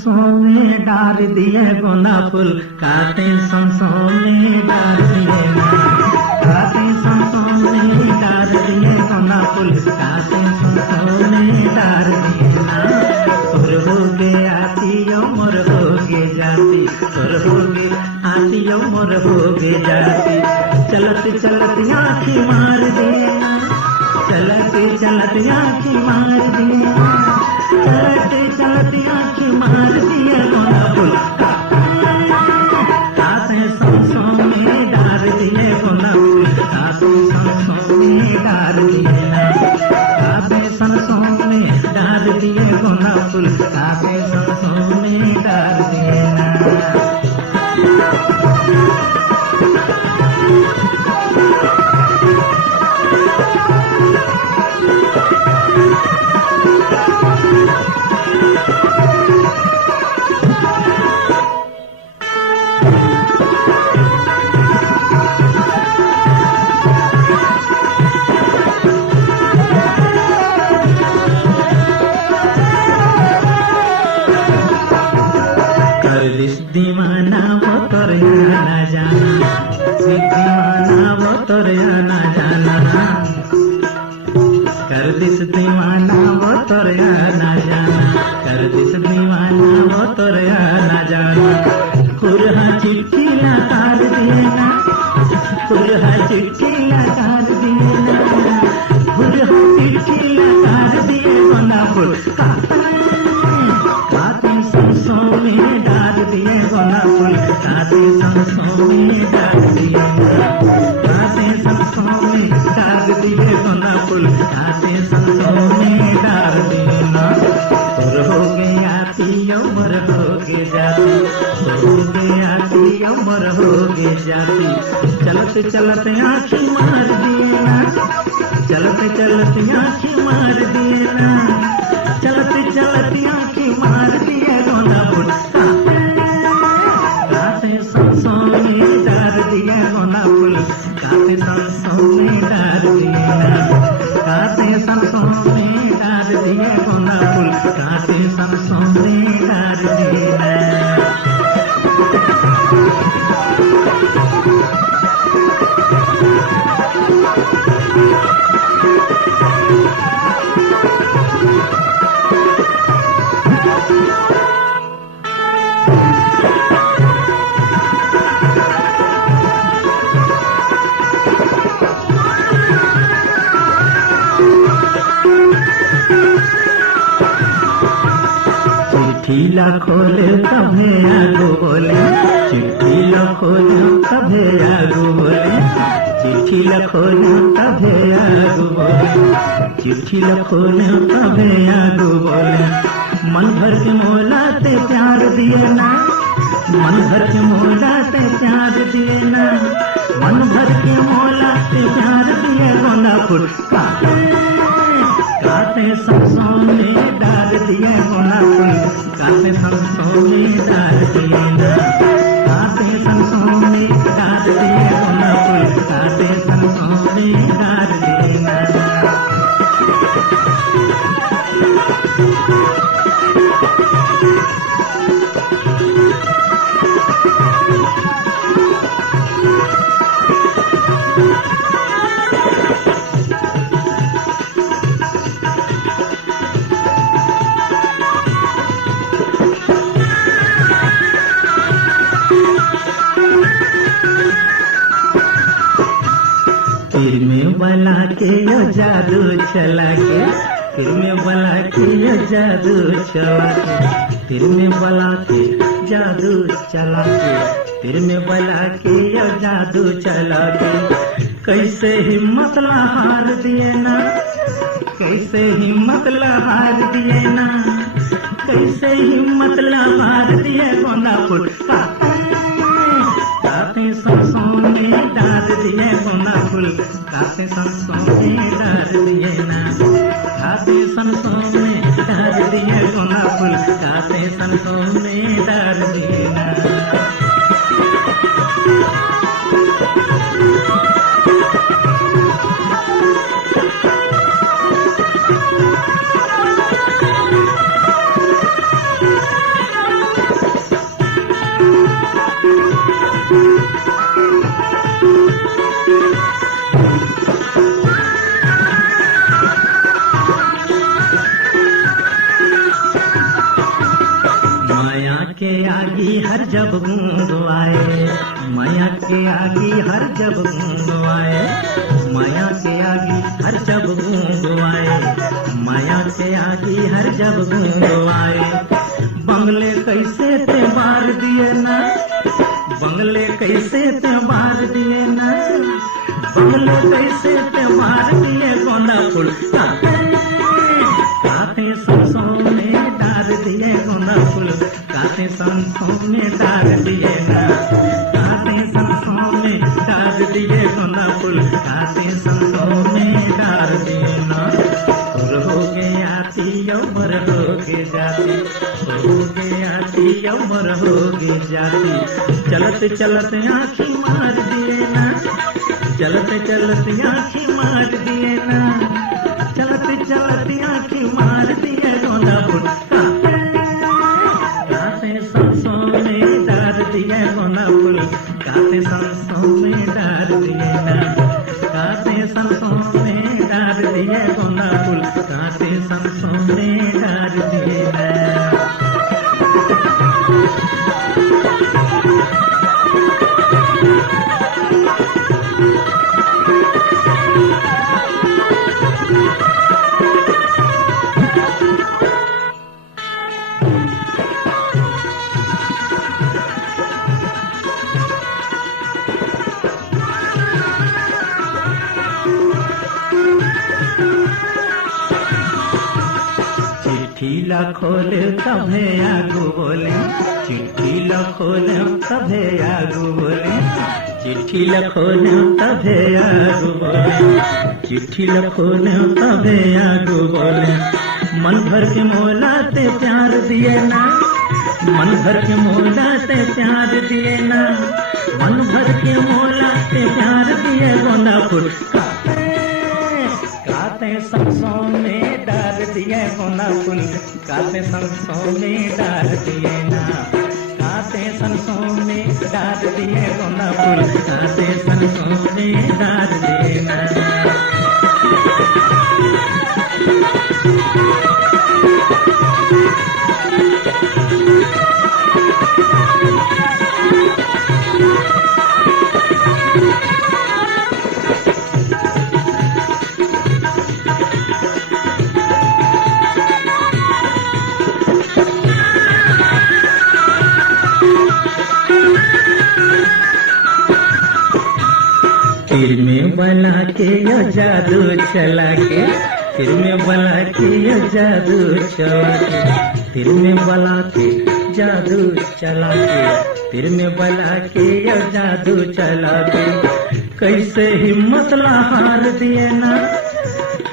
सांसों में डार दिए गोना फूल, काते सांसों में डार दिए ना, काते सांसों में डार दिए गोना फूल, काते सांसों में डार दिए ना। तोर होगे आती मोर होगे जाती, तोर होगे आती मोर होगे जाती। चलत चलत आँखी मार देना, चलत चलत आँखी मार देना, चलत चलत आँखी मार दिए गोना फूल, काते सांसों में डार दिए गोना फूल, काते सांसों में डार दिए ना, काते सांसों में डार दिए गोना फूल, काते सांसों में डार दिए ना। दीवाना वो तोर ना जाना, दीवाना वो तोर ना जाना, कर दिस दीवाना वो तोर ना जाना, कर दिस दीवाना वो तोर ना जाना। कुरहा चिट्ठी लकार देना, कुरहा चिट्ठी लकार देना, कुरहा चिट्ठी लकार दिए गोना फूल, काते सांसों में डार दिए गोना फूल, काते सांसों में डार दिए ना, काते सांसों में डार दिए गोना फूल, काते सांसों में डार दिए ना। तोर हो गए आती मोर हो गए जाती, तोर हो गए आती मोर हो गए जाती। चलत चलत आँखी मार दिए ना, चलत चलत आँखी मार दिए ना, चलत चलत आँखी मार दिए गोना फूल, काते सांसों में डार दिए गोना फूल, काते सांसों में डार दिए ना, काते सांसों में डार दिए गोना फूल, काते सांसों में डार दिए ना। चिट्ठी ला खोले तभे आगू बोले, चिट्ठी ला खोले तभे आगू बोले, चिट्ठी ला खोले तभे आगू बोले, चिट्ठी ला खोले तभे आगू बोले। मन भर के मोला ते प्यार दिए ना, मन भर के मोला ते प्यार दिए ना, मन भर के मोला ते प्यार दिए गोना फूल, काते सांसों में डार दिए गोना फूल, काते सांसों में डार दिए ना, काते सांसों में डार दिए गोना फूल, काते सांसों में डार दिए ना। फिर में बला के यो जादू चला के, फिर में बला के यो जादू चला के, फिर में बला के जादू चला के, फिर में बला के यो जादू चला के। कैसे हिम्मत ला हार दिए ना, कैसे हिम्मत ला हार दिए ना, कैसे हिम्मत ला हार दिए गोना फूल, काते सांसों में डार दिए गोना फूल, काते सांसों में डार दिए ना, काते सांसों में डार दिए गोना फूल, काते सांसों में डार दिए ना। माया के आगी हर जब गूंग आए, माया के आगी हर जब गूंग आए, माया के आगी हर जब गूंग आए, माया के आगी हर जब गूंग आए। बंगले कैसे ते मार दिए ना, बंगले कैसे ते मार दिए ना, बंगले कैसे ते मार दिए। गोंदा फूल काते सरसों में डाल दिए, गोंदा फूल काते सरसों में डाल दिए ना, काते सरसों में डाल दिए, गोंदा फूल काते सरसों में डाल दिए ना। हो गए आती उम्र हो गए जाती, हो गए आती उम्र हो गए जाती। चलत चलत आँखी मार दिए ना, चलत चलत आँखी मार दिए ना, चलत चलत आँखी मार दिए। गोंदा फूल काते सरसों में डाल दिए, गोंदा फूल काते सरसों में डाल दिए ना, काते सरसों में डाल दिए, गोंदा फूल काते सरसों में डाल दिए ना। चिट्ठी खोल तभे आगू बोले, चिट्ठी खोल तभे आगू बोले, चिट्ठी खोल तभे आगू बोले, चिट्ठी खोल तभे आगू बोले। मन भर के मोला ते प्यार दिए ना, मन भर के मोला ते प्यार दिए ना, मन भर के मोला ते प्यार दिए। गोंदा फूल काते सरसों में डाल दिए, गोंदा फूल काते सरसों में डाल दिए ना, काते सरसों में डाल दिए, गोंदा फूल काते सरसों में डाल दिए ना। फिर में बना के यो जादू चला के, फिर में बना के यो जादू चला के, फिर में बना के जादू चला के, फिर में बना के यो जादू चला के। कैसे हिम्मत ला हार दिए ना,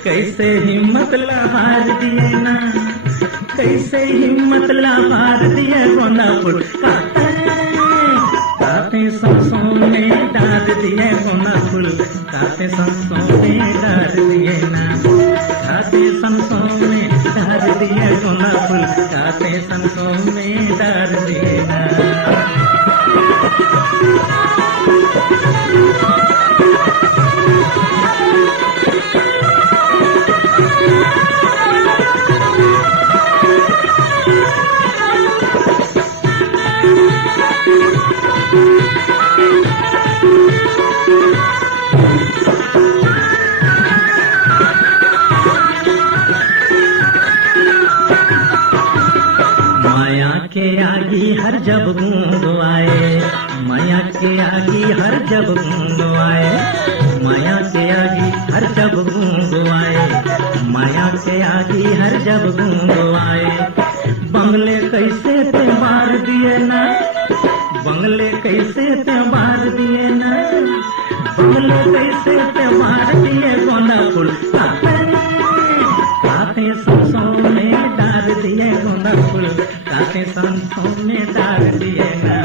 कैसे हिम्मत ला हार दिए ना, कैसे हिम्मत ला हार दिए। गोंदा फूल काते सरसों में डाल दिए, गोंदा फूल काते सरसों में डाल दिए ना, काते सरसों में डाल दिए, गोंदा फूल काते सरसों में डाल दिए ना। माया के आगी हर जब गूंग आए, माया के आगी हर जब गूंग आए, माया के आगी हर जब गूंग आए, माया के आगी हर जब गूंग आए। बंगले कैसे ते मार दिए ना, बंगले कैसे ते मार दिए ना, बंगले कैसे ते मार दिए। गोंदा फूल काते सरसों में डाल दिए, गोंदा फूल काते सरसों में डाल दिए ना,